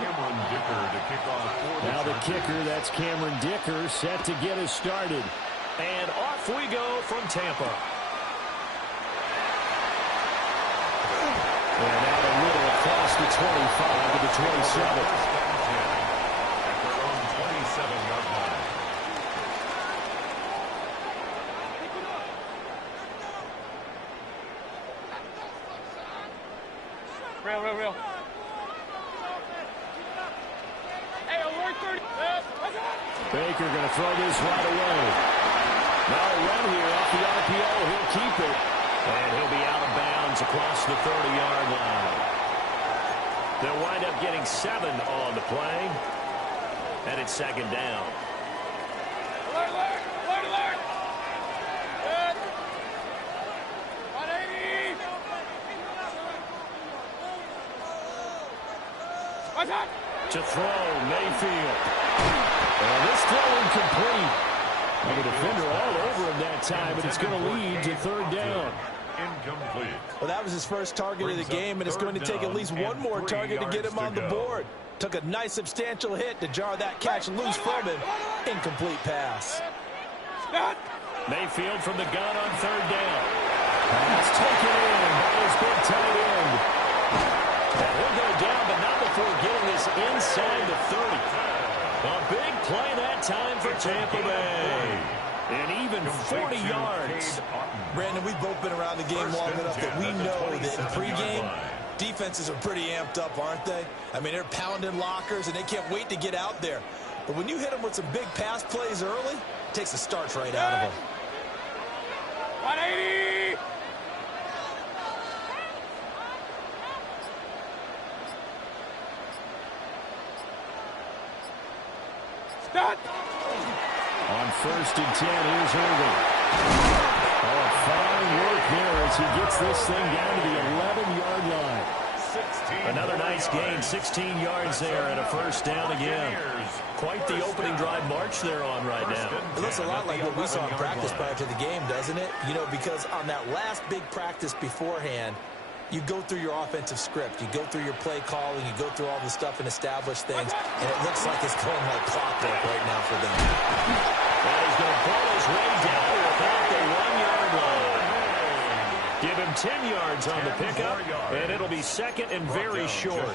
Now the kicker, that's Cameron Dicker, set to get us started. And off we go from Tampa. And out a little across the 25 to the 27. At their own 27-yard line. Real. Baker going to throw this right away. Now a run here off the RPO. He'll keep it. And he'll be out of bounds across the 30-yard line. They'll wind up getting 7 on the play. And it's second down. Alert! 180! To throw, Mayfield. And this throw incomplete. And the defender all over him that time, but it's going to lead to third down. Incomplete. Well, that was his first target of the game, and it's going to take at least one more target to get him on the board. Took a nice substantial hit to jar that catch loose from him. Incomplete pass. Mayfield from the gun on third down. Pass taken in by his big tight end. And he'll go down, but not before getting this inside the 30. A big play that time for Tampa Bay. And even 40 yards. Brandon, we've both been around the game long enough that we know that in pregame, defenses are pretty amped up, aren't they? I mean, they're pounding lockers, and they can't wait to get out there. But when you hit them with some big pass plays early, it takes the starch right out of them. 180! Start! On 1st and 10, here's Irving. Oh, fine work there as he gets this thing down to the 11-yard line. Another nice gain, 16 yards there and a first down again. Quite the opening drive march they're on right now. It looks a lot like what we saw in practice prior to the game, doesn't it? You know, because on that last big practice beforehand, you go through your offensive script. You go through your play calling. You go through all the stuff and establish things. And it looks like it's going like clockwork right now for them. And he's going to pull his way down to about the 1-yard line. Give him 10 yards on the pickup, and it'll be second and very short.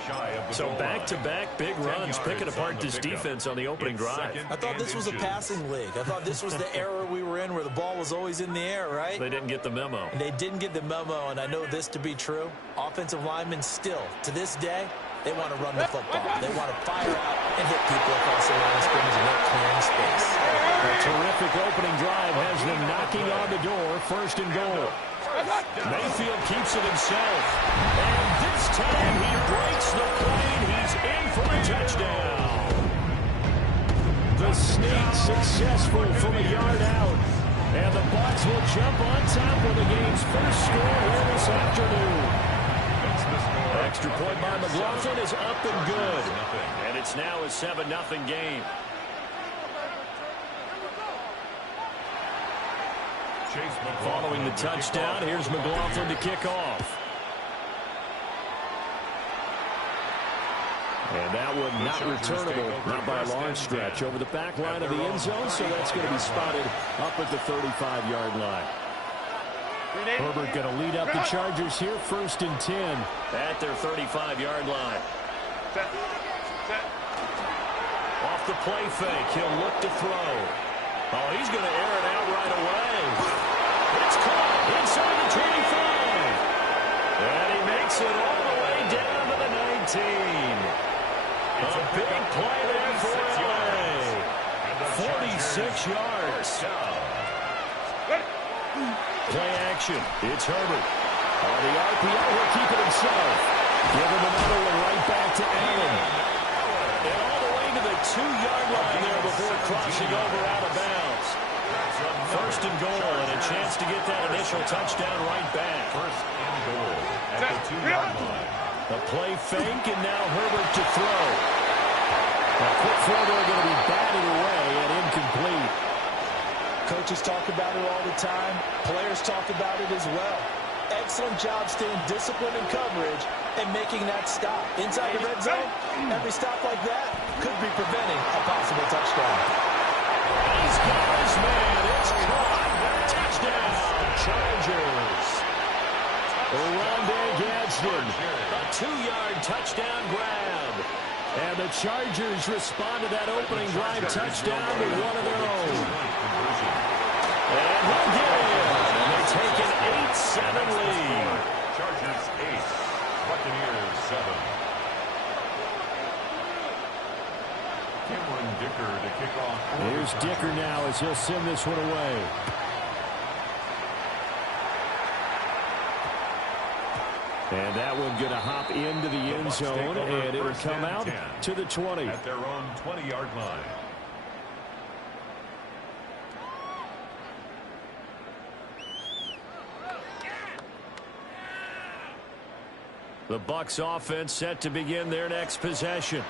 So back-to-back big runs, picking apart this defense on the opening drive. I thought this was a passing league. I thought this was the era we were in where the ball was always in the air, right? They didn't get the memo. And they didn't get the memo, and I know this to be true. Offensive linemen still, to this day, they want to run the football. They want to fire out and hit people across the line of scrimmage and they're clearing space. A terrific opening drive has them knocking on the door, 1st and goal. Mayfield keeps it himself. And this time he breaks the plane. He's in for a touchdown. The sneak successful from a yard out. And the Bucs will jump on top of the game's first score here this afternoon. Extra point by McLaughlin is up and good. And it's now a 7-0 game. Following the touchdown, here's McLaughlin to kick off. And that one not returnable, not by a long stretch, over the back line of the end zone, so that's going to be spotted up at the 35-yard line. Herbert going to lead up the Chargers here, 1st and 10. At their 35-yard line. Off the play fake, he'll look to throw. Oh, he's going to air it out right away. It's caught inside the 25. And he makes it all the way down to the 19. A big play there for LA. 46 yards. Play action. It's Herbert. On the RPO, he'll keep it himself. Give him another one right back to Allen. And all the way to the 2-yard line there before crossing over out of bounds. 1st and goal, and a chance to get that initial touchdown right back. 1st and goal at the 2-yard line. A play fake, and now Herbert to throw. A quick throw there going to be batted away and incomplete. Coaches talk about it all the time. Players talk about it as well. excellent job staying disciplined in coverage and making that stop. Inside the red zone, every stop like that could be preventing a possible touchdown. He's got his man. It's caught. Touchdown, Chargers. Rondé Gadsden, a 2-yard touchdown grab. And the Chargers respond to that opening drive touchdown with one of their own. And he'll get in. And they take an 8-7 lead. Chargers 8, Buccaneers 7. Cameron Dicker to kick off. Here's Dicker now as he'll send this one away. And that one going to hop into the end zone, and it'll come out to the 20. At their own 20-yard line. The Bucs offense set to begin their next possession.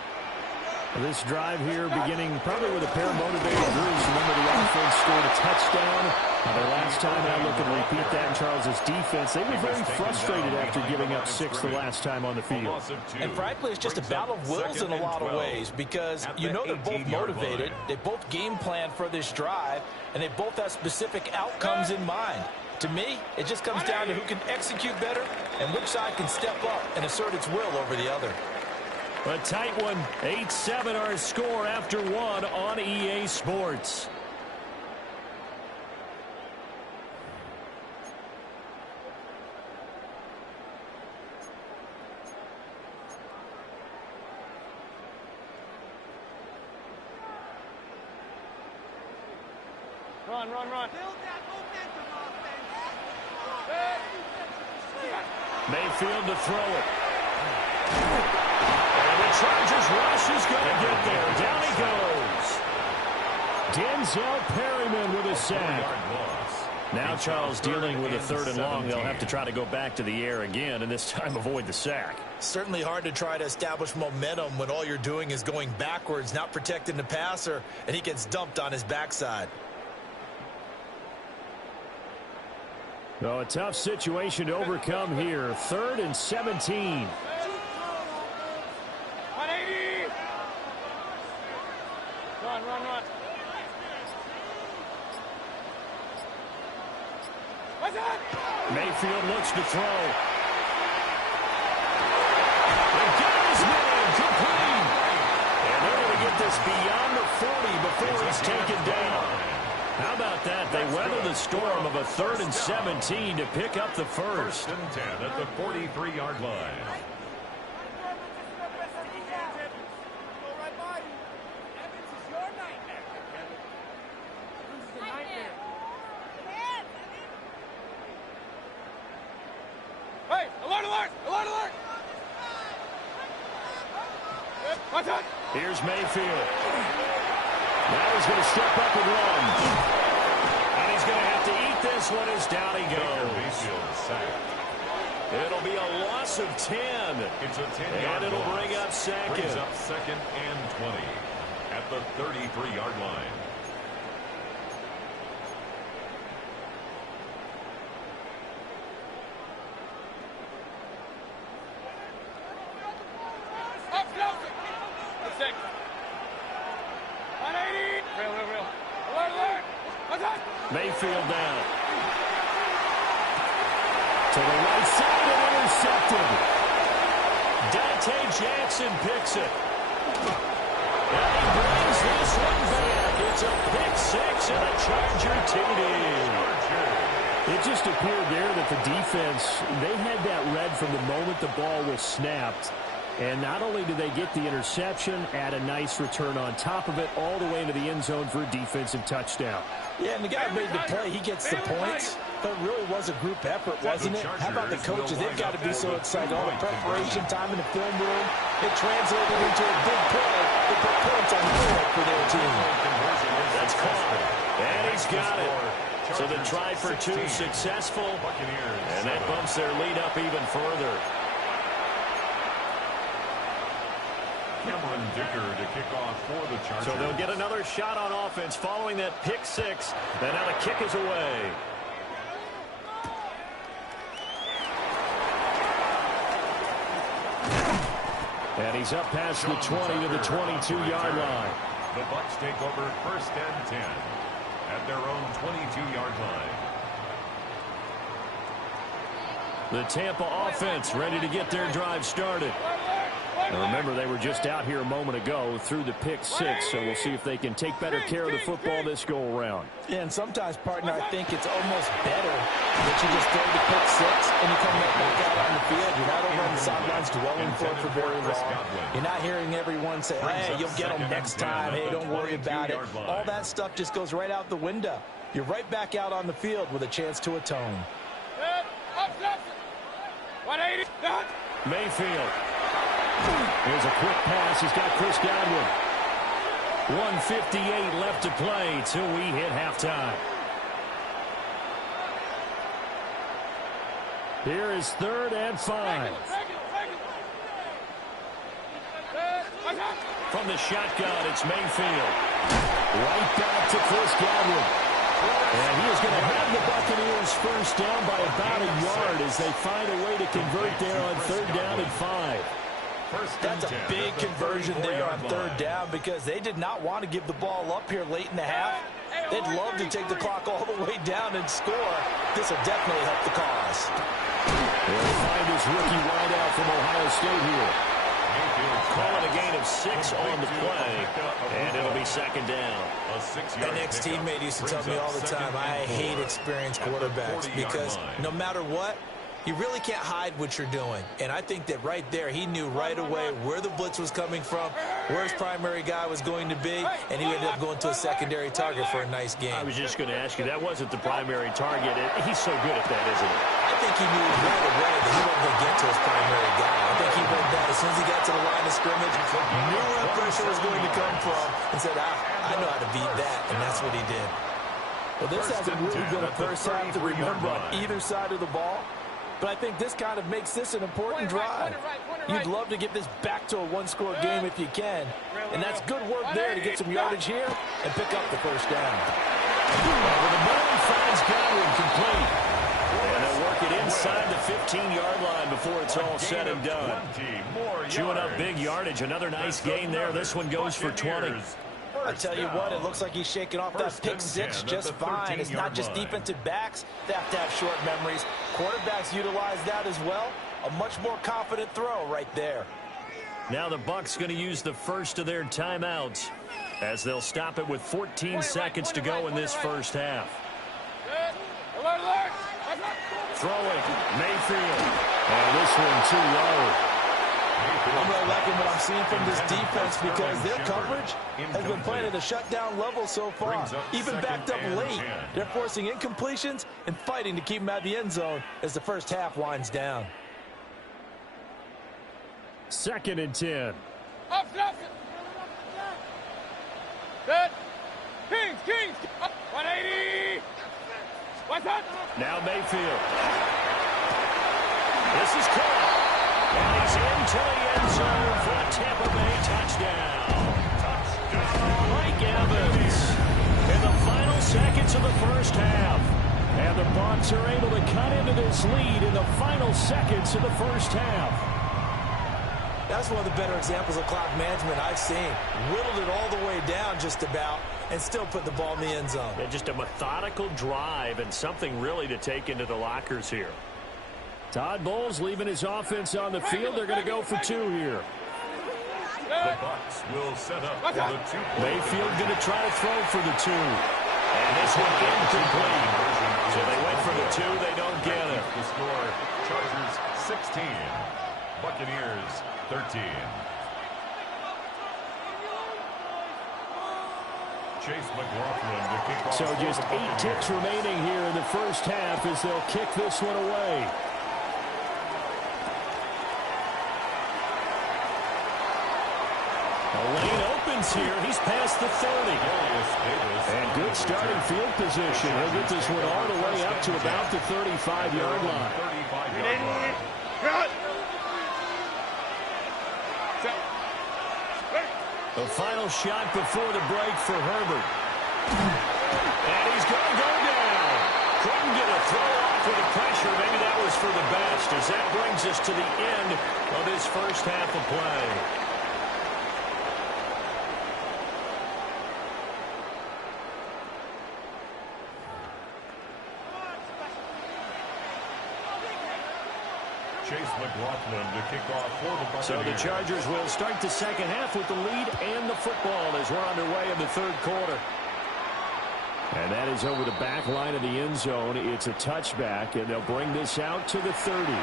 This drive here beginning probably with a pair of motivated groups. Remember, the offense scored a touchdown. Their last time out, look and repeat that in Charles' defense. They were very frustrated after giving up 6 the last time on the field. And frankly, it's just a battle of wills in a lot of ways because you know they're both motivated. They both game plan for this drive, and they both have specific outcomes in mind. To me, it just comes down to who can execute better and which side can step up and assert its will over the other. A tight one. 8-7 our score after one on EA Sports. Run, run, run. Build that momentum offense. Mayfield to throw it. And the Chargers rush is going to get there. Down he goes. Denzel Perryman with a sack. Now Charles dealing with a 3rd and long. They'll have to try to go back to the air again, and this time avoid the sack. Certainly hard to try to establish momentum when all you're doing is going backwards, not protecting the passer, and he gets dumped on his backside. So a tough situation to overcome here. 3rd and 17. 180. Run, run, run. What's that? Mayfield looks to throw. They get his man complete. And they're going to get this beyond the 40 before he's taken down. How about that? They weather the storm of a 3rd and 17 to pick up the first. 1st and 10 at the 43-yard line. Hey, alert, alert, alert, alert. What's that? Here's Mayfield. Now he's going to step up and run. And he's going to have to eat this one as down he goes. It'll be a loss of 10. It's a 10-yard And it'll loss. bring up second. Brings up 2nd and 20 at the 33-yard line. Up, close. Good six. 180. Real, real, real. Alert, alert. What's that? Mayfield down. To the right side and intercepted. Dante Jackson picks it. And he brings this one back. It's a pick 6 and a Charger TD. It just appeared there that the defense, they had that read from the moment the ball was snapped. And not only did they get the interception, add a nice return on top of it, all the way into the end zone for a defensive touchdown. Yeah, and the guy made the play. He gets the points. But it really was a group effort, wasn't it? How about the coaches? They've got to be so excited. All the preparation, time in the film room, it translated into a big play that put points on the board for their team. That's caught. And he's got it. So the try for 2 successful. And that bumps their lead up even further. Cameron Dicker to kick off for the Chargers. So they'll get another shot on offense following that pick 6. And now the kick is away. And he's up past the 20 to the 22-yard line. The Bucs take over 1st and 10 at their own 22-yard line. The Tampa offense ready to get their drive started. Now remember, they were just out here a moment ago through the pick 6, so we'll see if they can take better care of the football this go-around. Yeah, and sometimes, partner, I think it's almost better that you just throw the pick 6 and you come back out on the field. You're not over on the sidelines dwelling for it for very long. You're not hearing everyone say, hey, you'll get them next time. Hey, don't worry about it. All that stuff just goes right out the window. You're right back out on the field with a chance to atone. 180. Mayfield. Here's a quick pass. He's got Chris Godwin. 1:58 left to play till we hit halftime. Here is 3rd and 5. From the shotgun, it's Mayfield. Right back to Chris Godwin. And he is going to have the Buccaneers first down by about a yard as they find a way to convert there on 3rd down and 5. That's a big conversion there on 3rd down because they did not want to give the ball up here late in the half. They'd love to take the clock all the way down and score. This will definitely help the cause. They'll find his rookie wideout from Ohio State here. Call it a gain of 6 on the play, and it'll be 2nd down. An ex-teammate used to tell me all the time, I hate experienced quarterbacks because no matter what, you really can't hide what you're doing. And I think that right there, he knew right away where the blitz was coming from, where his primary guy was going to be, and he ended up going to a secondary target for a nice game. I was just going to ask you, that wasn't the primary target. He's so good at that, isn't he? I think he knew right away that he wasn't going to get to his primary guy. I think he read that as soon as he got to the line of scrimmage, knew where the pressure was going to come from, and said, I know how to beat that, and that's what he did. Well, this hasn't really been a first half to remember on either side of the ball. But I think this kind of makes this an important drive. You'd love to get this back to a one-score game if you can. And that's good work there to get some yardage here and pick up the first down. Well, the ball finds Godwin complete. And they'll work it inside the 15-yard line before it's all said and done. Chewing up big yardage. Another nice gain there. This one goes for 20. I tell you what, it looks like he's shaking off that pick 6 just fine. It's not just defensive backs that have to have short memories. Quarterbacks utilize that as well. A much more confident throw right there. Now the Bucs going to use the first of their timeouts as they'll stop it with 14 seconds to go in this first half. Throwing, Mayfield. And this one too low. I'm really liking what I'm seeing from this defense because their coverage has been playing at a shutdown level so far. Even backed up late, they're forcing incompletions and fighting to keep them out of the end zone as the first half winds down. 2nd and 10. Good. Kings. 180. What's up? Now Mayfield. This is caught. And he's into the end zone for a Tampa Bay touchdown. Mike Evans in the final seconds of the first half. And the Bucs are able to cut into this lead in the final seconds of the first half. That's one of the better examples of clock management I've seen. Whittled it all the way down just about and still put the ball in the end zone. Yeah, just a methodical drive and something really to take into the lockers here. Todd Bowles leaving his offense on the field. They're going to go for 2 here. The Bucs will set up for the 2. Mayfield going to try to throw for the 2. And this one incomplete. So they went for the 2. They don't get it. The score, Chargers 16, Buccaneers 13. Chase McLaughlin to kick off. So just 8 ticks remaining here in the first half as they'll kick this one away. The lane opens here. He's past the 30. And good starting field position. He'll get this one all the way up to about the 35-yard line. The final shot before the break for Herbert. And he's going to go down. Couldn't get a throw off with the pressure. Maybe that was for the best, as that brings us to the end of his first half of play. Chase McLaughlin to kick off for the Buccaneers. So the Chargers will start the second half with the lead and the football as we're underway in the third quarter. And that is over the back line of the end zone. It's a touchback, and they'll bring this out to the 30.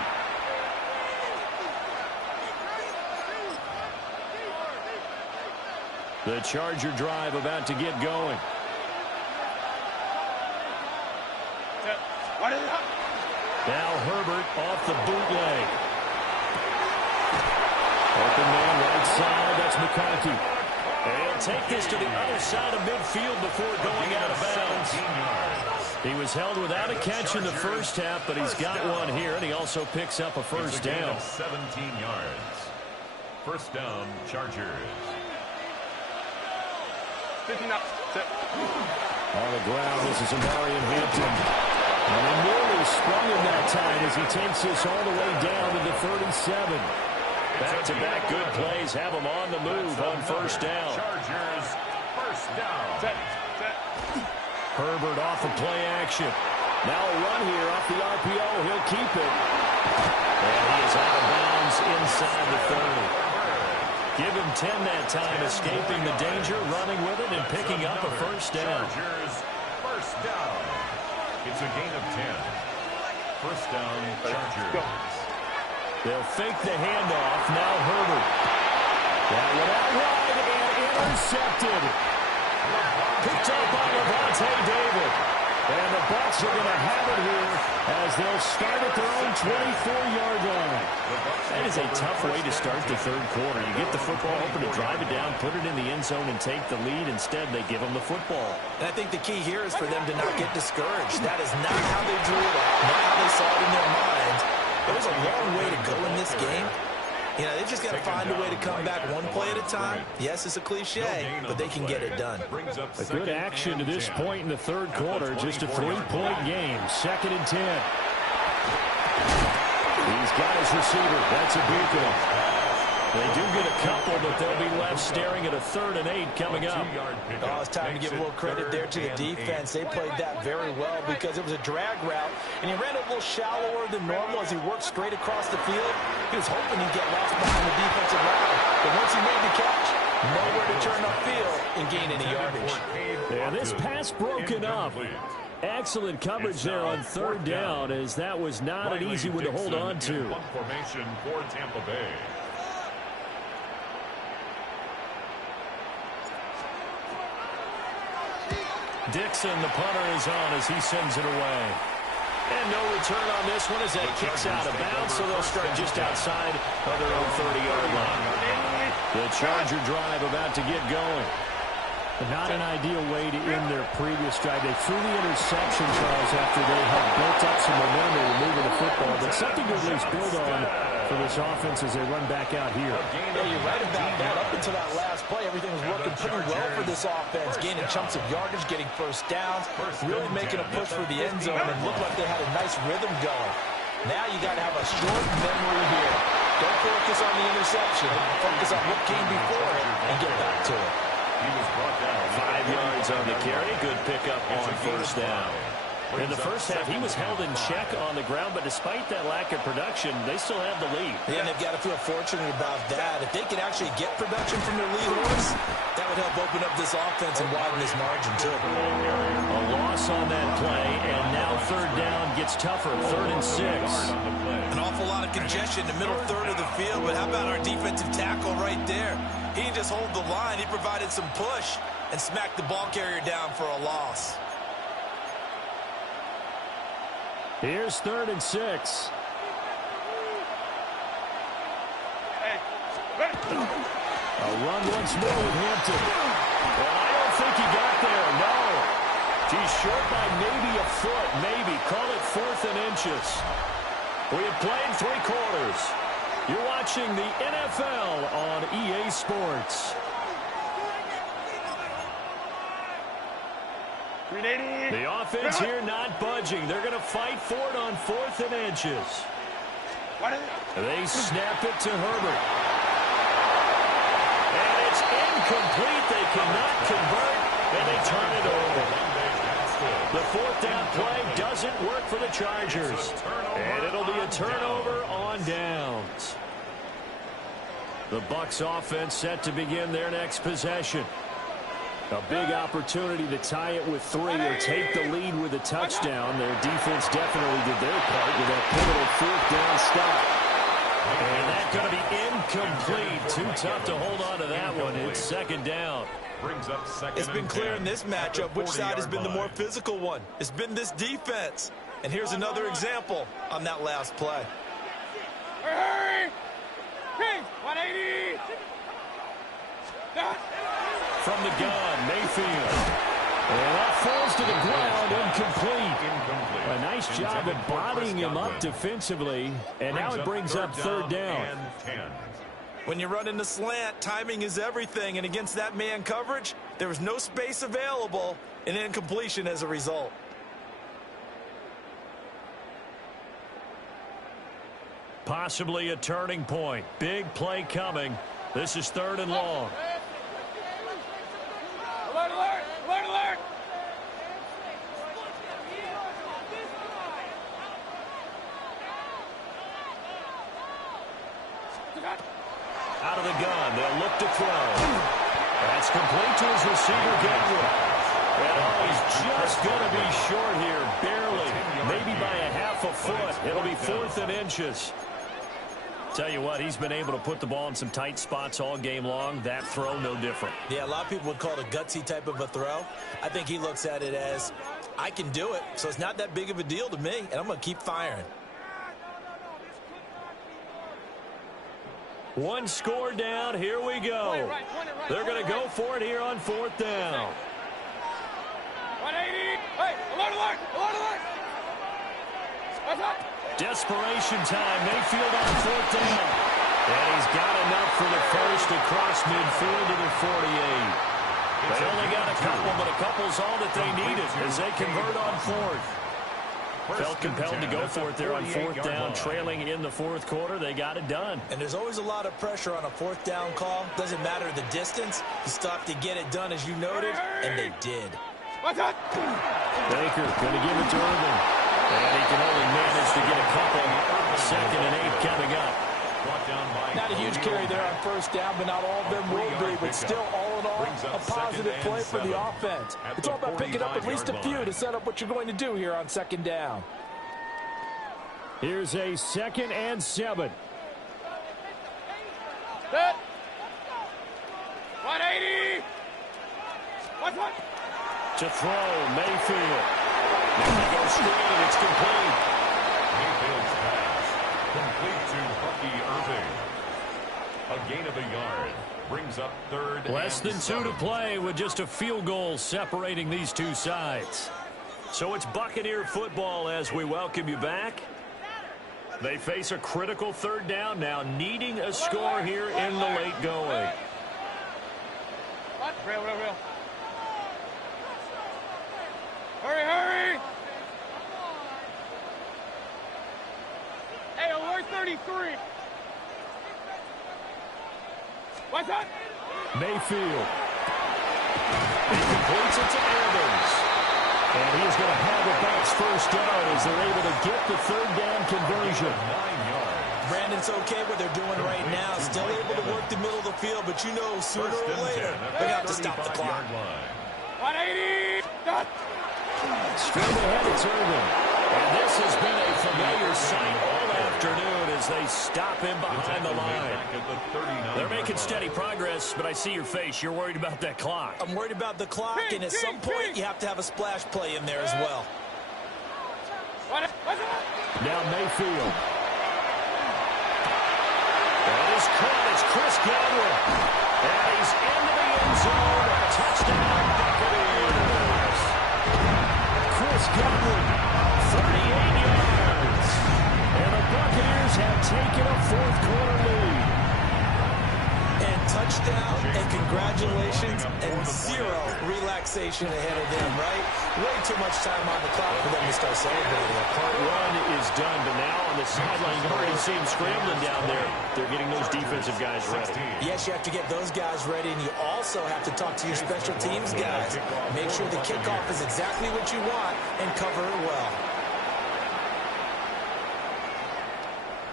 The Charger drive about to get going. Now Herbert off the bootleg. Open man right side. That's McConkey. He'll take this to the other side of midfield before going out of bounds. He was held without a catch in the first half, but he's got one here, and he also picks up a first down. 17 yards. First down, Chargers. On the ground, this is Amarian Hampton. And he nearly sprung him that time as he takes this all the way down to the 37. Back-to-back good plays have him on the move on first down. Chargers, first down. Herbert off of play action. Now a run here off the RPO. He'll keep it. And he is out of bounds inside the 30. Give him 10 that time, escaping the danger, running with it, and picking up a first down. Chargers, first down. It's a gain of 10. First down, Chargers. They'll fake the handoff. Now Herbert. That one out wide and intercepted. Picked up by Levante David. And the Bucs are going to have it here as they'll start at their own 24-yard line. That is a tough way to start the third quarter. You get the football open to drive it down, put it in the end zone, and take the lead. Instead, they give them the football. And I think the key here is for them to not get discouraged. That is not how they drew it up, not how they saw it in their minds. There's a long way to go in this game. You know, they've just got to find a way to come back one play at a time. Yes, it's a cliche, but they can get it done. A good action to this point in the third quarter. Just a 3-point game. 2nd and 10. He's got his receiver. That's a beacon. They do get a couple, but they'll be left staring at a 3rd and 8 coming up. Oh, it's time to give a little credit there to the defense. They played that very well because it was a drag route, and he ran it a little shallower than normal as he worked straight across the field. He was hoping he'd get lost behind the defensive line, but once he made the catch, nowhere to turn upfield and gain any yardage. Yeah, this pass broken up. Excellent coverage there on 3rd down, as that was not an easy one to hold on to. Formation for Tampa Bay. Dixon, the punter, is on as he sends it away. And no return on this one as that kicks out of bounds, so they'll start just outside of their own 30-yard line. The Charger drive about to get going. Not an ideal way to end their previous drive. They threw the interception, Charles, after they had built up some momentum. They were moving the football, but something to at least build on for this offense as they run back out here. Yeah, you're right about that. Up until that last play, everything was working pretty well for this offense, gaining chunks of yardage, getting first downs, really making a push for the end zone, and looked like they had a nice rhythm going. Now you got to have a short memory here. Don't focus on the interception. Focus on what came before it and get back to it. He was brought down. 5 yards on the carry. Good pickup on first down. In the first half, he was held in check on the ground, but despite that lack of production, they still have the lead. Yeah, and they've got to feel fortunate about that. If they can actually get production from their lead horse, that would help open up this offense and widen this margin, too. A loss on that play, and now 3rd down gets tougher. 3rd and 6. An awful lot of congestion in the middle third of the field, but how about our defensive tackle right there? He didn't just hold the line. He provided some push and smacked the ball carrier down for a loss. Here's 3rd and 6. A run once more with Hampton. Well, I don't think he got there, no. He's short by maybe a foot, maybe. Call it 4th and inches. We have played 3 quarters. You're watching the NFL on EA Sports. The offense here not budging. They're going to fight for it on 4th and inches. They snap it to Herbert. And it's incomplete. They cannot convert, and they turn it over. The 4th down play doesn't work for the Chargers. And it'll be a turnover on downs. The Bucs offense set to begin their next possession. A big opportunity to tie it with 3 or take the lead with a touchdown. Their defense definitely did their part with that pivotal 4th down stop. And that's going to be incomplete. Too tough to hold on to that one. It's 2nd down. It's been clear in this matchup which side has been the more physical one. It's been this defense. And here's another example on that last play. Hurry! Kings, 180! From the gun, Mayfield. And that falls to the ground, incomplete. A nice job of bodying him up defensively. And now it brings up 3rd down. When you run in the slant, timing is everything. And against that man coverage, there was no space available, and incompletion as a result. Possibly a turning point. Big play coming. This is 3rd and long. Alert, alert! Alert, alert! Out of the gun, they'll look to throw. That's complete to his receiver, Goodwin. And he's just going to be short here, barely, maybe by a half a foot. It'll be 4th and inches. Tell you what, he's been able to put the ball in some tight spots all game long. That throw, no different. Yeah, a lot of people would call it a gutsy type of a throw. I think he looks at it as, I can do it, so it's not that big of a deal to me, and I'm going to keep firing. One score down. Here we go. They're going to go for it here on 4th down. 180! Hey, alert, alert! Alert, alert! What's up? Desperation time. Mayfield on 4th down. And he's got enough for the first across midfield to the 48. They only got a couple, but a couple's all that they needed as they convert on 4th. Felt compelled to go for it there on 4th down, trailing in the 4th quarter. They got it done. And there's always a lot of pressure on a 4th down call. Doesn't matter the distance. You still have to get it done, as you noted, and they did. What's up? Baker going to give it to Irvin. And he can only manage to get a couple. 2nd and 8 coming up. Not a huge carry there on 1st down, but not all of them will be. But still, all in all, a positive play for the offense. It's all about picking up at least a few to set up what you're going to do here on 2nd down. Here's a 2nd and 7. Set. 180! What's up? To throw, Mayfield. Now they go straight, it's complete. Mayfield's pass, complete to Bucky Irving. A gain of a yard, brings up 3rd Less than 2 to play with just a field goal separating these two sides. So it's Buccaneer football as we welcome you back. They face a critical 3rd down now, needing a score here in the late going. What? Real. Hurry, hurry! Hey, alert 33! What's up? Mayfield. He completes it to Evans. And he is going to have a bounce 1st down as they're able to get the 3rd down conversion. 9 yards. Brandon's okay what they're doing right now. Still able to work the middle of the field, but you know sooner or later they're going to have to stop the clock. 180! Done! Straight ahead, it's Irvin. And this has been a familiar sight all afternoon as they stop him behind the line. They're making steady progress, but I see your face. You're worried about that clock. I'm worried about the clock, and at some point you have to have a splash play in there as well. What's up? Now Mayfield. That is caught. It's Chris Godwin. And he's into the end zone. Touchdown, Buccaneers. Chris Godwin, 38 yards. And the Buccaneers have taken a 4th quarter lead. And touchdown and congratulations and zero relaxation ahead of them, right? Way too much time on the clock for them to start celebrating. Part one is done, but now on the sideline, you already see him scrambling down there. They're getting those defensive guys ready. Yes, you have to get those guys ready, and you also have to talk to your special teams guys. Make sure the kickoff is exactly what you want and cover it well.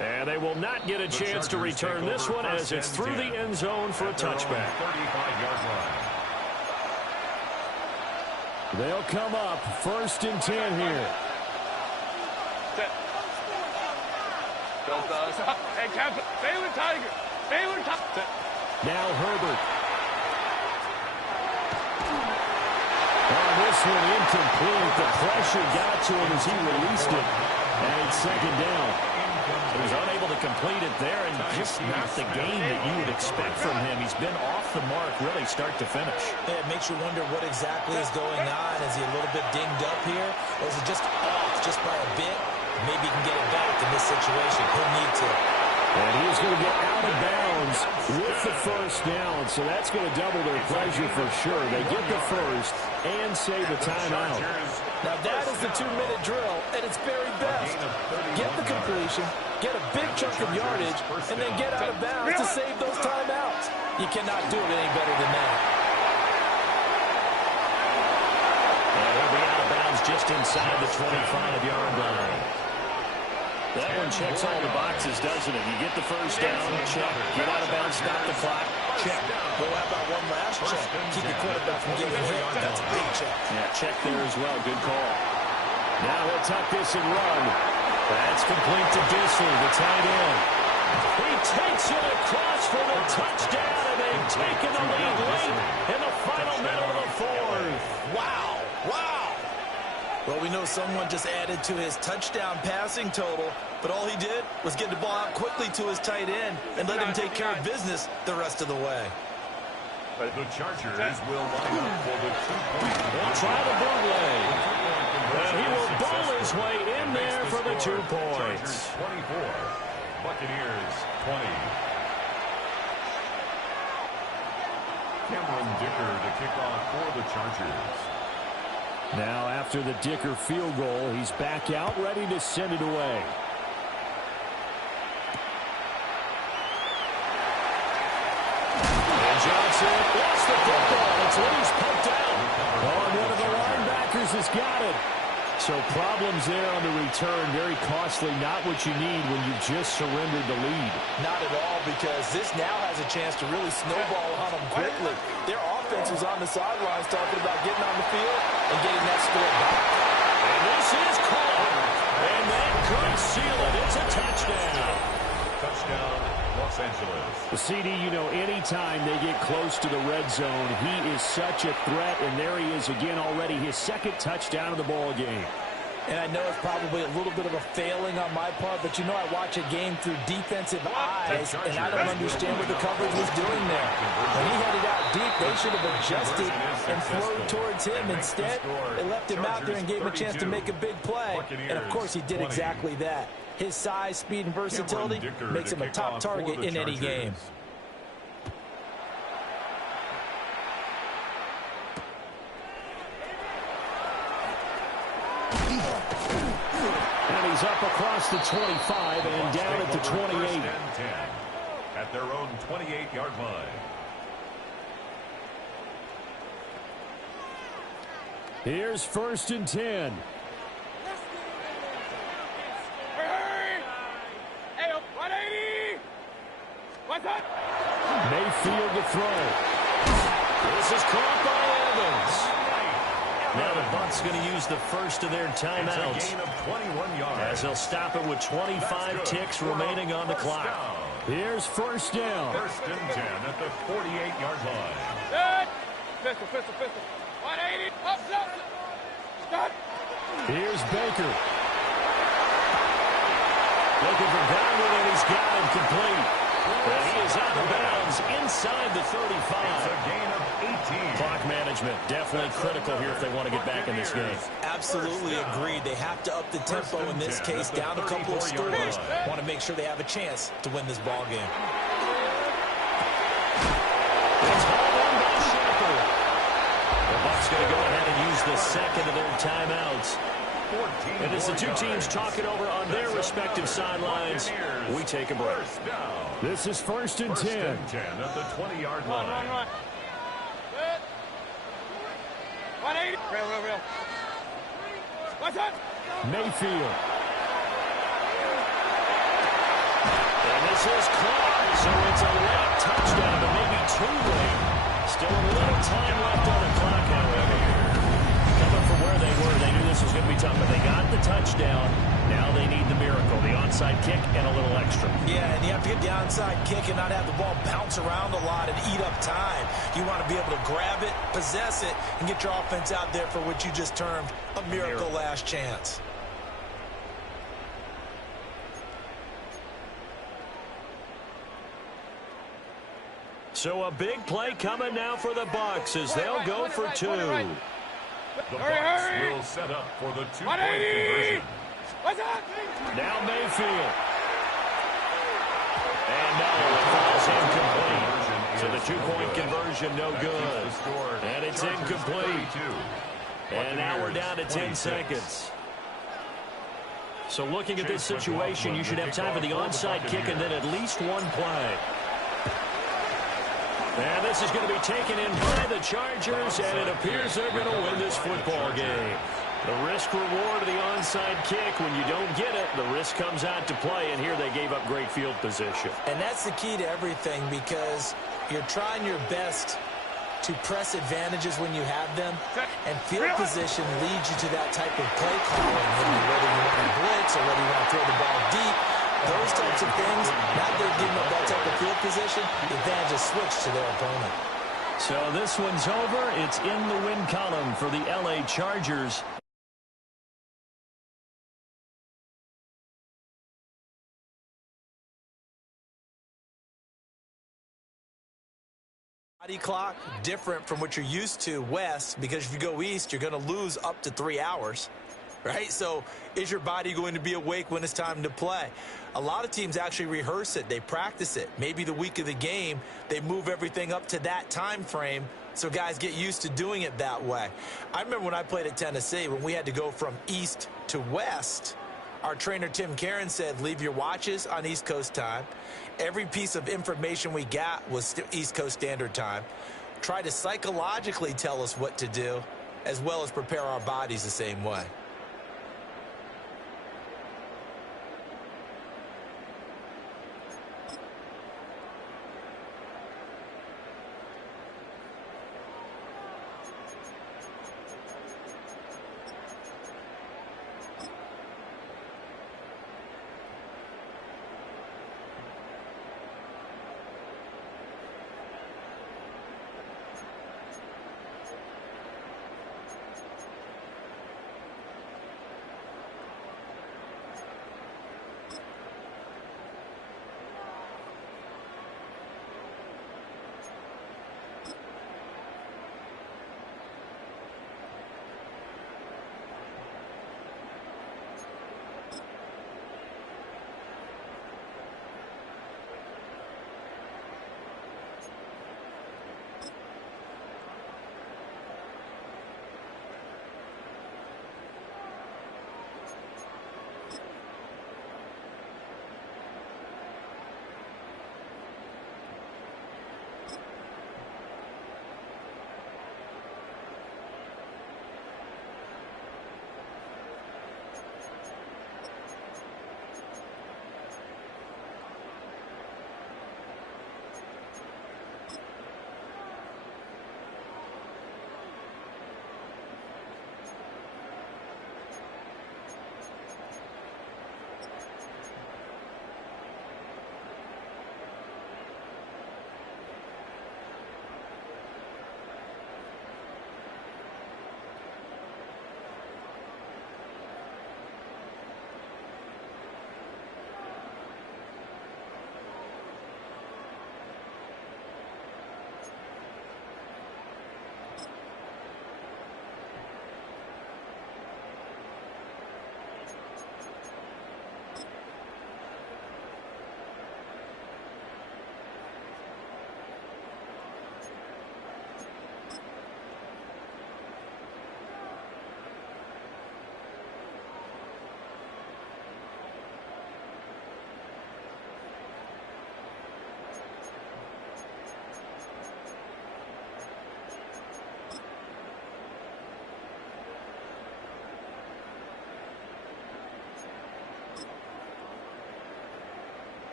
And they will not get a chance to return this one as it's through the end zone for a touchback. 35-yard line. They'll come up 1st and 10 here. Hey, Captain, Baylor Tiger. Baylor Tiger. Now Herbert. On this one, incomplete. The pressure got to him as he released it. And it's 2nd down. He was unable to complete it there, and just not the game that you would expect from him. He's been off the mark really start to finish. Yeah, it makes you wonder what exactly is going on. Is he a little bit dinged up here, or is it just off just by a bit? Maybe he can get it back in this situation. He'll need to. And he's going to get out of bounds with the 1st down, so that's going to double their pleasure for sure. They get the 1st and save the timeout. Now that is the 2-minute drill at its very best. Get the completion, get a big chunk of yardage, and then get out of bounds to save those timeouts. You cannot do it any better than that. And he'll be out of bounds just inside the 25-yard line. That one checks all the boxes, doesn't it? You get the 1st down, check. Get out of bounds, stop the clock, check. Well, how about one last check? Keep your quarterback from getting hit. That's a big check. Yeah, check there as well. Good call. Now he'll tuck this and run. That's complete to Disley, the tight end. He takes it across for the touchdown, and they've taken the lead late in the final minute of the 4th. Wow. Wow. Well, we know someone just added to his touchdown passing total, but all he did was get the ball out quickly to his tight end and let him take care of business the rest of the way. The Chargers will line up for the 2-point. They'll try the bootleg. And he will bowl his way in there for the 2 points. Chargers 24, Buccaneers 20. Cameron Dicker to kick off for the Chargers. Now after the Dicker field goal, he's back out ready to send it away. And Johnson lost the football. It's loose, poked out. Oh, one of the linebackers has got it. So problems there on the return. Very costly. Not what you need when you've just surrendered the lead. Not at all, because this now has a chance to really snowball on them quickly. Their offense was on the sidelines talking about getting on the field and getting that score back. And this is caught. And that could seal it. It's a touchdown. Touchdown, Los Angeles. The CD, you know, anytime they get close to the red zone, he is such a threat. And there he is again already, his 2nd touchdown of the ball game. And I know it's probably a little bit of a failing on my part, but you know I watch a game through defensive eyes, and I don't understand what the coverage was doing there. When he headed out deep, they should have adjusted and flowed towards him. Instead, they left him out there and gave him a chance to make a big play. And, of course, he did exactly that. His size, speed, and versatility makes him a top target in any game. And he's up across the 25 and down at the 28. At their own 28-yard line. Here's 1st and 10. Hey, 180. What's that? Mayfield to throw. This is caught by Evans. Now the Bucs going to use the first of their timeouts. It's a gain of 21 yards. As they'll stop it with 25 ticks remaining on the clock. Here's 1st down. 1st and 10 at the 48-yard line. Good. Pistol. 180. Up, stop. Here's Baker. Looking for Godwin, and he's got him complete. And he is out of bounds inside the 35. It's a gain of 18. Clock management definitely critical here if they want to get back in this game. Absolutely agreed. They have to up the tempo in this case, down a couple of scores. Want to make sure they have a chance to win this ball game. second of their timeouts. And as the two teams talk it over on their respective sidelines, we take a break. This is first and 10. First and 10 at the 20-yard line. Run. 180. Real. What's up? Mayfield. And this is caught, so it's a late touchdown, but maybe too late. Still a little time left on the clock, however. Coming from where they were, they knew this was going to be tough, but they got the touchdown. Now they need the miracle, the onside kick and a little extra. Yeah, and you have to get the onside kick and not have the ball bounce around a lot and eat up time. You want to be able to grab it, possess it, and get your offense out there for what you just termed a miracle last chance. So a big play coming now for the Bucs as they'll go for two. The Bucs will set up for the two-point conversion. What's up? Now Mayfield. And no, it falls incomplete. So the two-point conversion no good. And it's incomplete. And now we're down to 10 seconds. So looking at this situation, you should have time for the onside kick and then at least one play. And this is going to be taken in by the Chargers, and it appears they're going to win this football game. The risk-reward of the onside kick, when you don't get it, the risk comes out to play, and here they gave up great field position. And that's the key to everything, because you're trying your best to press advantages when you have them, and field position leads you to that type of play calling, whether you want to blitz or whether you want to throw the ball deep. Those types of things, now they're giving up that type of field position, the advantage is switched to their opponent. So this one's over. It's in the win column for the L.A. Chargers. Body clock, different from what you're used to west, because if you go east, you're going to lose up to 3 hours. Right? So is your body going to be awake when it's time to play? A lot of teams actually rehearse it. They practice it. Maybe the week of the game, they move everything up to that time frame so guys get used to doing it that way. I remember when I played at Tennessee, when we had to go from east to west, our trainer Tim Karen said, leave your watches on East Coast time. Every piece of information we got was East Coast Standard Time. Try to psychologically tell us what to do, as well as prepare our bodies the same way.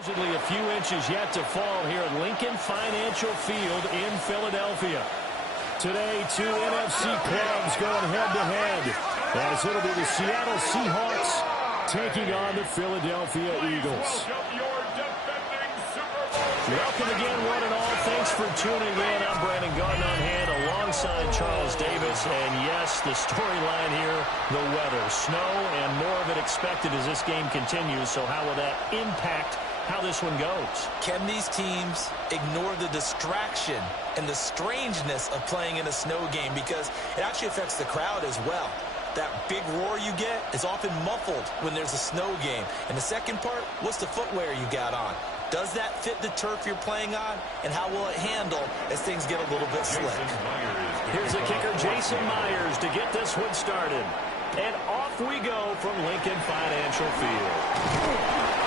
Supposedly a few inches yet to fall here at Lincoln Financial Field in Philadelphia. Today, two NFC clubs going head-to-head, as it'll be the Seattle Seahawks taking on the Philadelphia Eagles. Welcome again, one and all. Thanks for tuning in. I'm Brandon Gardner on hand alongside Charles Davis. And yes, the storyline here, the weather. Snow and more of it expected as this game continues. So how will that impact how this one goes? Can these teams ignore the distraction and the strangeness of playing in a snow game? Because it actually affects the crowd as well. That big roar you get is often muffled when there's a snow game. And the second part, what's the footwear you got on? Does that fit the turf you're playing on? And how will it handle as things get a little bit slick? Here's the kicker, Jason Myers, to get this one started. And off we go from Lincoln Financial Field.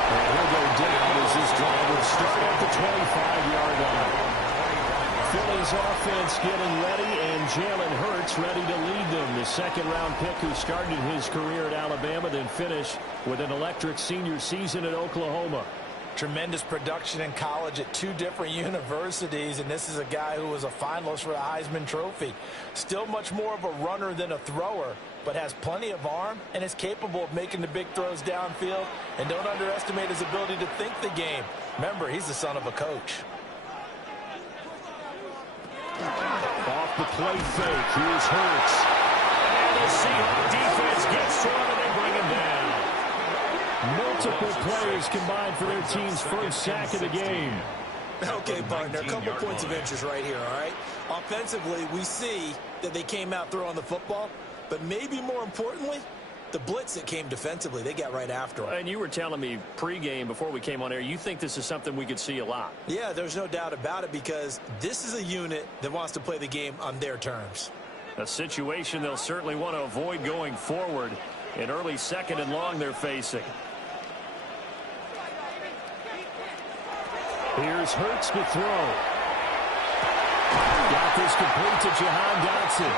And he'll go down as this drive will start at the 25-yard line. Philly's offense getting ready, and Jalen Hurts ready to lead them. The second-round pick who started his career at Alabama, then finished with an electric senior season at Oklahoma. Tremendous production in college at two different universities, and this is a guy who was a finalist for the Heisman Trophy. Still much more of a runner than a thrower, but has plenty of arm and is capable of making the big throws downfield. And don't underestimate his ability to think the game. Remember, he's the son of a coach. Off the play fake, here's Hurts. And the Seahawks defense gets to him, and they bring him down. Multiple players combined for their team's first sack of the game. Okay, partner, a couple points of interest right here, all right? Offensively, we see that they came out throwing the football, but maybe more importantly, the blitz that came defensively, they got right after him. And you were telling me pregame before we came on air, you think this is something we could see a lot. Yeah, there's no doubt about it, because this is a unit that wants to play the game on their terms. A situation they'll certainly want to avoid going forward. An early second and long they're facing. Here's Hurts to throw. Got this complete to Jahan Dotson.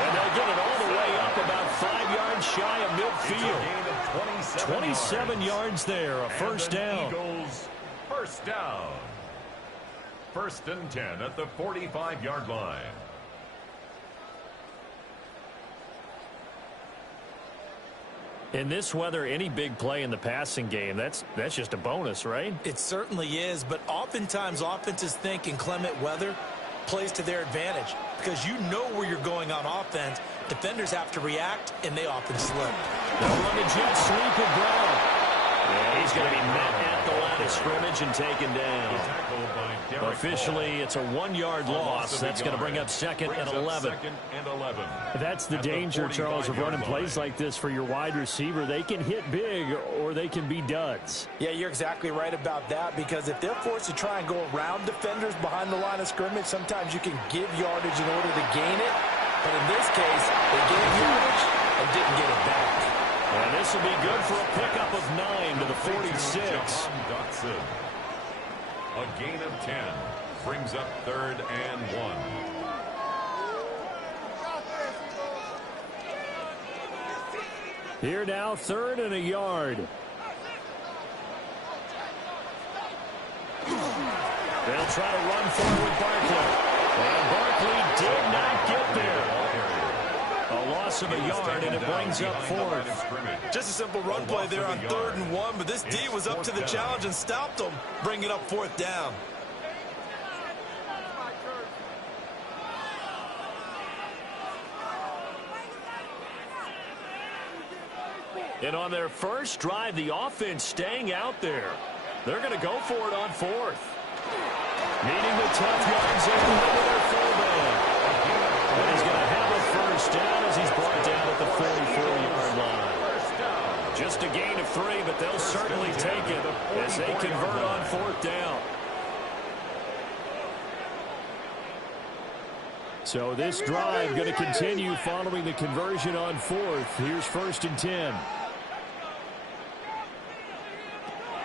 And they'll get it all the way up about 5 yards shy of midfield. 27 yards there, a first down. Eagles, first down. 1st and 10 at the 45-yard line. In this weather, any big play in the passing game, that's just a bonus, right? It certainly is, but oftentimes offenses think inclement weather plays to their advantage, because you know where you're going on offense. Defenders have to react, and they often slip. They'll run a jet sweep with Brown. Yeah, he's going to be met at the line of scrimmage and taken down. Officially, it's a 1-yard loss. That's going to bring up 2nd and 11. That's the danger, Charles, of running plays like this for your wide receiver. They can hit big or they can be duds. Yeah, you're exactly right about that, because if they're forced to try and go around defenders behind the line of scrimmage, sometimes you can give yardage in order to gain it. But in this case, they gave yardage and didn't get it back. And this will be good for a pickup of 9 to the 46. A gain of 10 brings up 3rd and 1. Here now, 3rd and a yard. They'll try to run forward with Barkley. And Barkley did not get there. A loss of a yard, and it brings up 4th. Just a simple run play there on 3rd and 1, but this D was up to the challenge and stopped them, bringing up 4th down. And on their first drive, the offense staying out there. They're going to go for it on 4th. Needing the tough yards in with their fullback. And he's going to have a first down as he's brought down at the 44-yard line. Just a gain of 3, but they'll certainly take it as they convert on 4th down. So this drive going to continue following the conversion on 4th. Here's 1st and 10.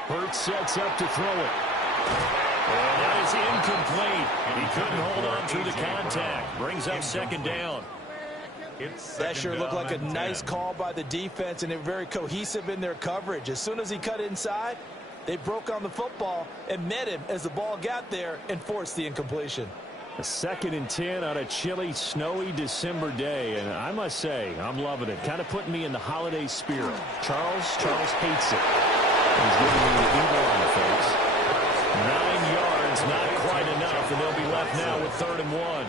Hurts sets up to throw it. And that is incomplete. He couldn't hold on through the contact. Brings up 2nd down. That sure looked like a nice call by the defense, and they're very cohesive in their coverage. As soon as he cut inside, They broke on the football and met him as the ball got there and forced the incompletion. A 2nd and 10 on a chilly, snowy December day, and I must say, I'm loving it. Kind of putting me in the holiday spirit. Charles hates it. He's giving me the evil eye, folks. 9 yards, not quite enough, and they'll be left now with 3rd and 1.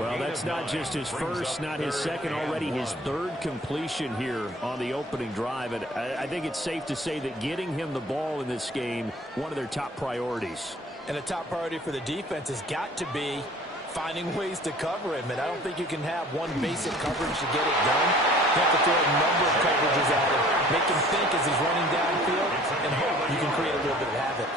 Well, that's not just his first, not his second, already his 3rd completion here on the opening drive. And I think it's safe to say that getting him the ball in this game, one of their top priorities. And a top priority for the defense has got to be finding ways to cover him. And I don't think you can have one basic coverage to get it done. You have to throw a number of coverages at him, make him think as he's running downfield, and hope you can create a little bit of havoc.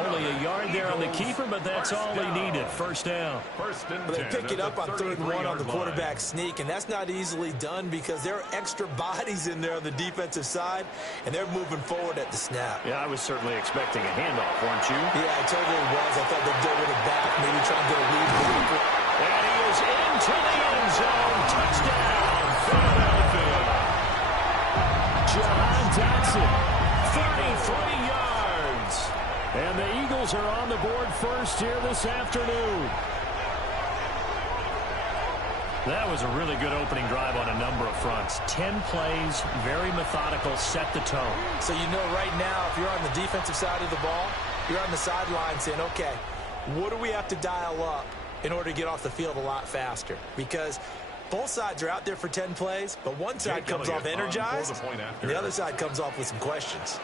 Only a yard there on the keeper, but that's all he needed. 1st down. But they pick it up on 3rd and 1 on the quarterback sneak, and that's not easily done because there are extra bodies in there on the defensive side, and they're moving forward at the snap. Yeah, I was certainly expecting a handoff, weren't you? Yeah, I totally was. I thought they'd go with it back, maybe try and get a lead. And he is into the end zone. Touchdown, Philadelphia. John Dotson, 33 yards. And the Eagles are on the board first here this afternoon. That was a really good opening drive on a number of fronts. 10 plays, very methodical, set the tone. So you know right now, if you're on the defensive side of the ball, you're on the sideline saying, okay, what do we have to dial up in order to get off the field a lot faster? Because both sides are out there for 10 plays, but one side comes off energized, and the other side comes off with some questions.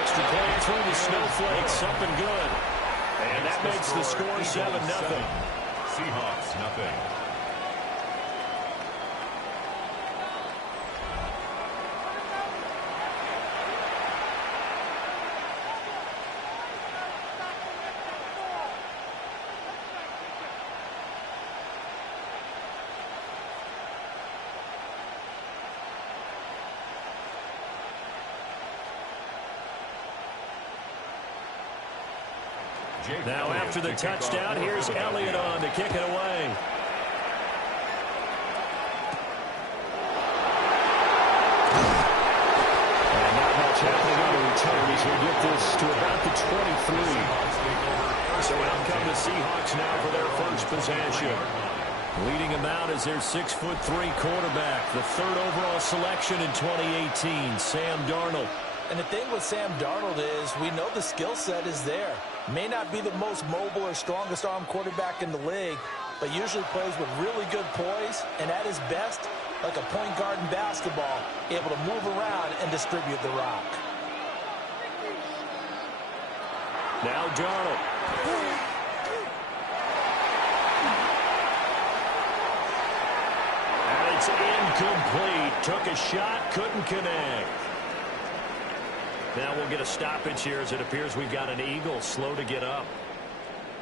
Extra point through the snowflakes, something good. And that makes the score 7-0. Seahawks, nothing. Now after the touchdown, here's Elliott on to kick it away. And not much happening on the return as we get this to about the 23. So out come the Seahawks now for their first possession. Leading them out is their 6'3" quarterback, the 3rd overall selection in 2018, Sam Darnold. And the thing with Sam Darnold is we know the skill set is there. May not be the most mobile or strongest arm quarterback in the league, but usually plays with really good poise and at his best, like a point guard in basketball, able to move around and distribute the rock. Now Darnold. And it's incomplete. Took a shot, couldn't connect. Now we'll get a stoppage here as it appears we've got an Eagle slow to get up.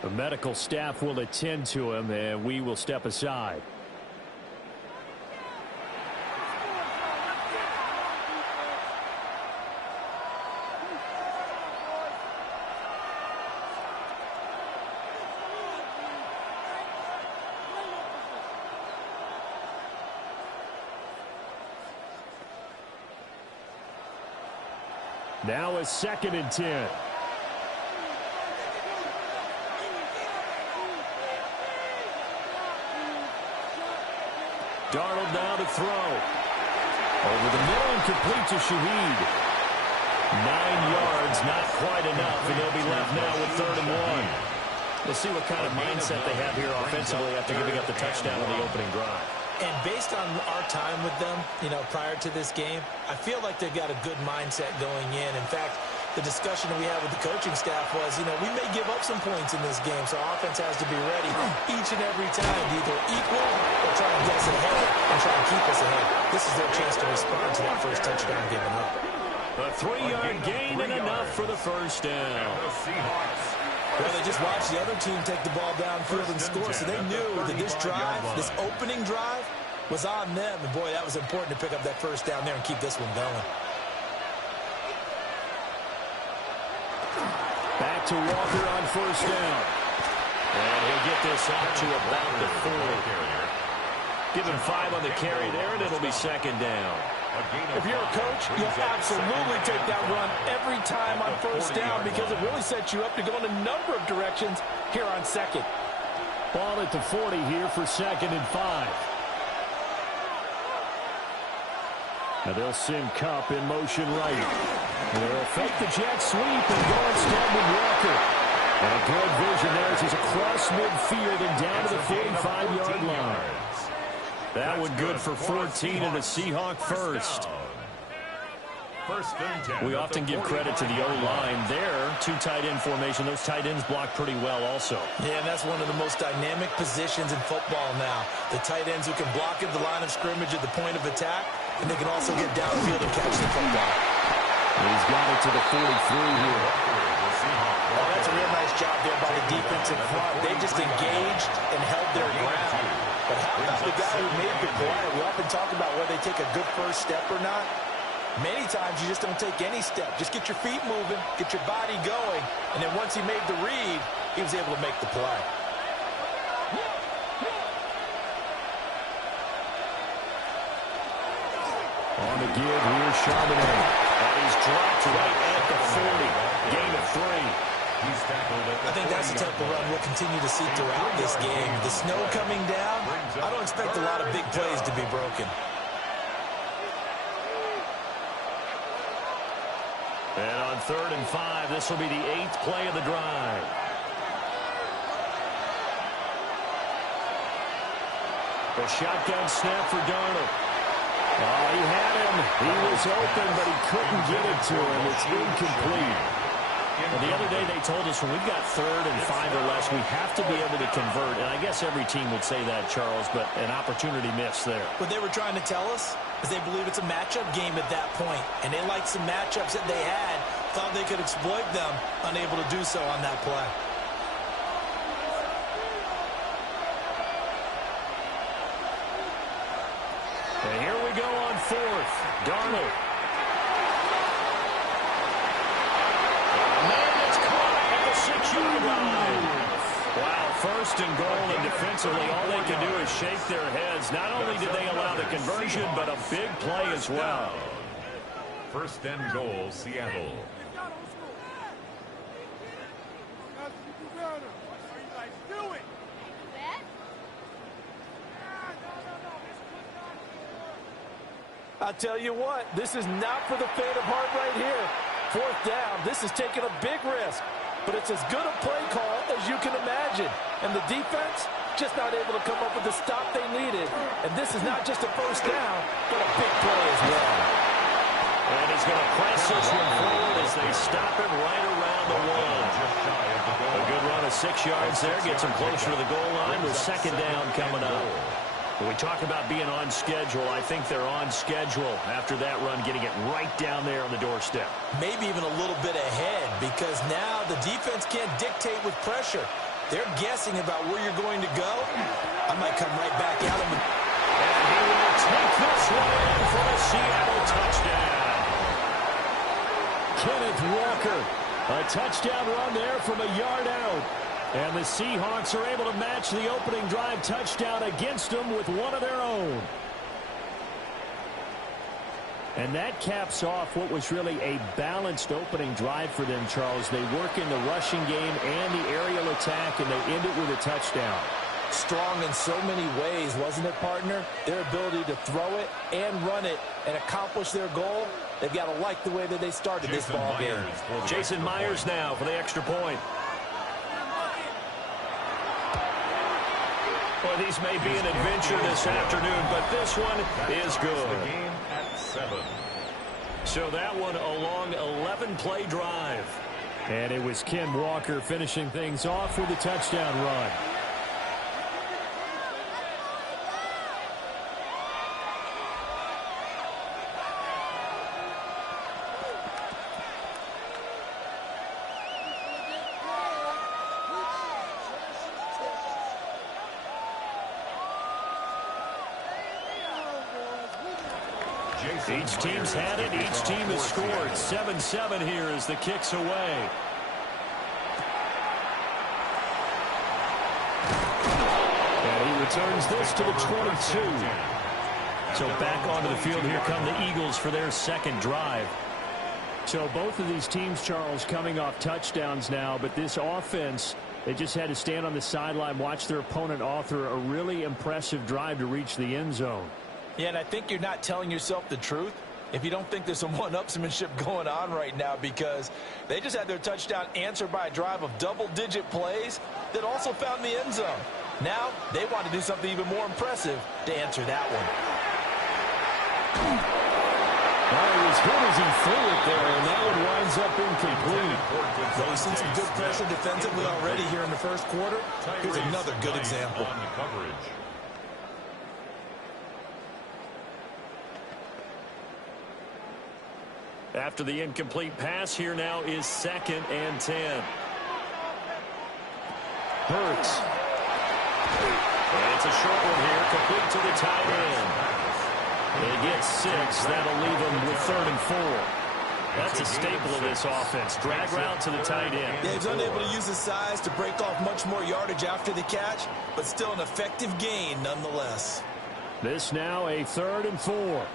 The medical staff will attend to him, and we will step aside. Now a 2nd and 10. Darnold now to throw. Over the middle and complete to Shaheed. 9 yards, not quite enough, and they'll be left now with 3rd and 1. We'll see what kind of mindset they have here offensively after giving up the touchdown on the opening drive. And based on our time with them, prior to this game, I feel like they've got a good mindset going in. In fact, the discussion we had with the coaching staff was, we may give up some points in this game, so our offense has to be ready each and every time to either equal or try and get us ahead and try and keep us ahead. This is their chance to respond to that first touchdown given up. A 3-yard gain and enough for the first down. Well, they just watched the other team take the ball downfield and score, so they knew that this drive, this opening drive, was on them. And, boy, that was important to pick up that first down there and keep this one going. Back to Walker on first down. And he'll get this out to about the 4. Give him 5 on the carry there, and it'll be 2nd down. If you're a coach, you'll absolutely take that run every time on first down because it really sets you up to go in a number of directions here on second. Ball at the 40 here for 2nd and 5. Now they'll send Cup in motion right. They'll fake the jet sweep and go instead with Walker. And good vision there as he's across midfield and down to the 45-yard line. That one good for 14 and a Seahawk first. We often give credit to the O-line there. 2 tight end formation. Those tight ends block pretty well also. Yeah, and that's one of the most dynamic positions in football now. The tight ends who can block at the line of scrimmage at the point of attack, and they can also get downfield and catch the football. He's got it to the 43 here. Well, that's a real nice job there by the defensive front. They just engaged and held their ground. But how about the guy who made the play? We often talk about whether they take a good first step or not. Many times you just don't take any step. Just get your feet moving, get your body going, and then once he made the read, he was able to make the play. On the give, here's Charbonnet. And he's dropped right at the 40. Gain of 3. I think that's the type of run we'll continue to see throughout this game. The snow coming down, I don't expect a lot of big plays to be broken. And on 3rd and 5, this will be the 8th play of the drive. The shotgun snap for Darnold. Oh, he had him. He was open, but he couldn't get it to him. It's incomplete. Well, the other day they told us when we've got 3rd and 5 or less, we have to be able to convert. And I guess every team would say that, Charles, but an opportunity missed there. What they were trying to tell us is they believe it's a matchup game at that point, and they liked some matchups that they had, thought they could exploit them, unable to do so on that play. And here we go on 4th. Darnold. Man, it's caught at the 6-yard line. Wow, 1st and goal, and defensively all they can do is shake their heads. Not only did they allow the conversion, but a big play as well. 1st and goal, Seattle. I'll tell you what, this is not for the faint of heart right here. 4th down, this is taking a big risk, but it's as good a play call as you can imagine. And the defense just not able to come up with the stop they needed. And this is not just a 1st down, but a big play as well. And he's going to press this one forward as they stop him right around the 1. A good run of 6 yards there, gets him closer to the goal line with 2nd down coming up. When we talk about being on schedule, I think they're on schedule after that run, getting it right down there on the doorstep. Maybe even a little bit ahead, because now the defense can't dictate with pressure. They're guessing about where you're going to go. I might come right back at him. And he will take this one in for a Seattle touchdown. Kenneth Walker, a touchdown run there from a yard out. And the Seahawks are able to match the opening drive touchdown against them with one of their own. And that caps off what was really a balanced opening drive for them, Charles. They work in the rushing game and the aerial attack, and they end it with a touchdown. Strong in so many ways, wasn't it, partner? Their ability to throw it and run it and accomplish their goal, they've got to like the way that they started this ball game. Jason Myers now for the extra point. Well, these may be an adventure this afternoon, but this one is good. The game at 7. So that one a long 11-play drive. And it was Ken Walker finishing things off with a touchdown run. Each team's had it. Each team has scored. 7-7 here as the kick's away. And he returns this to the 22. So back onto the field, here come the Eagles for their second drive. So both of these teams, Charles, coming off touchdowns now, but this offense, they just had to stand on the sideline, watch their opponent author a really impressive drive to reach the end zone. Yeah, and I think you're not telling yourself the truth if you don't think there's some one-upsmanship going on right now, because they just had their touchdown answered by a drive of double-digit plays that also found the end zone. Now they want to do something even more impressive to answer that one. Well, he was hit as he threw it there, and that one winds up incomplete. Well, we've seen some good pressure defensively already here in the first quarter. Here's another good example. After the incomplete pass, here now is 2nd and 10. Hurts. And it's a short one here, complete to the tight end. They get 6. That'll leave them with 3rd and 4. That's a staple of this offense. Drag route to the tight end. Yeah, he's unable to use his size to break off much more yardage after the catch, but still an effective gain nonetheless. This now a 3rd and 4.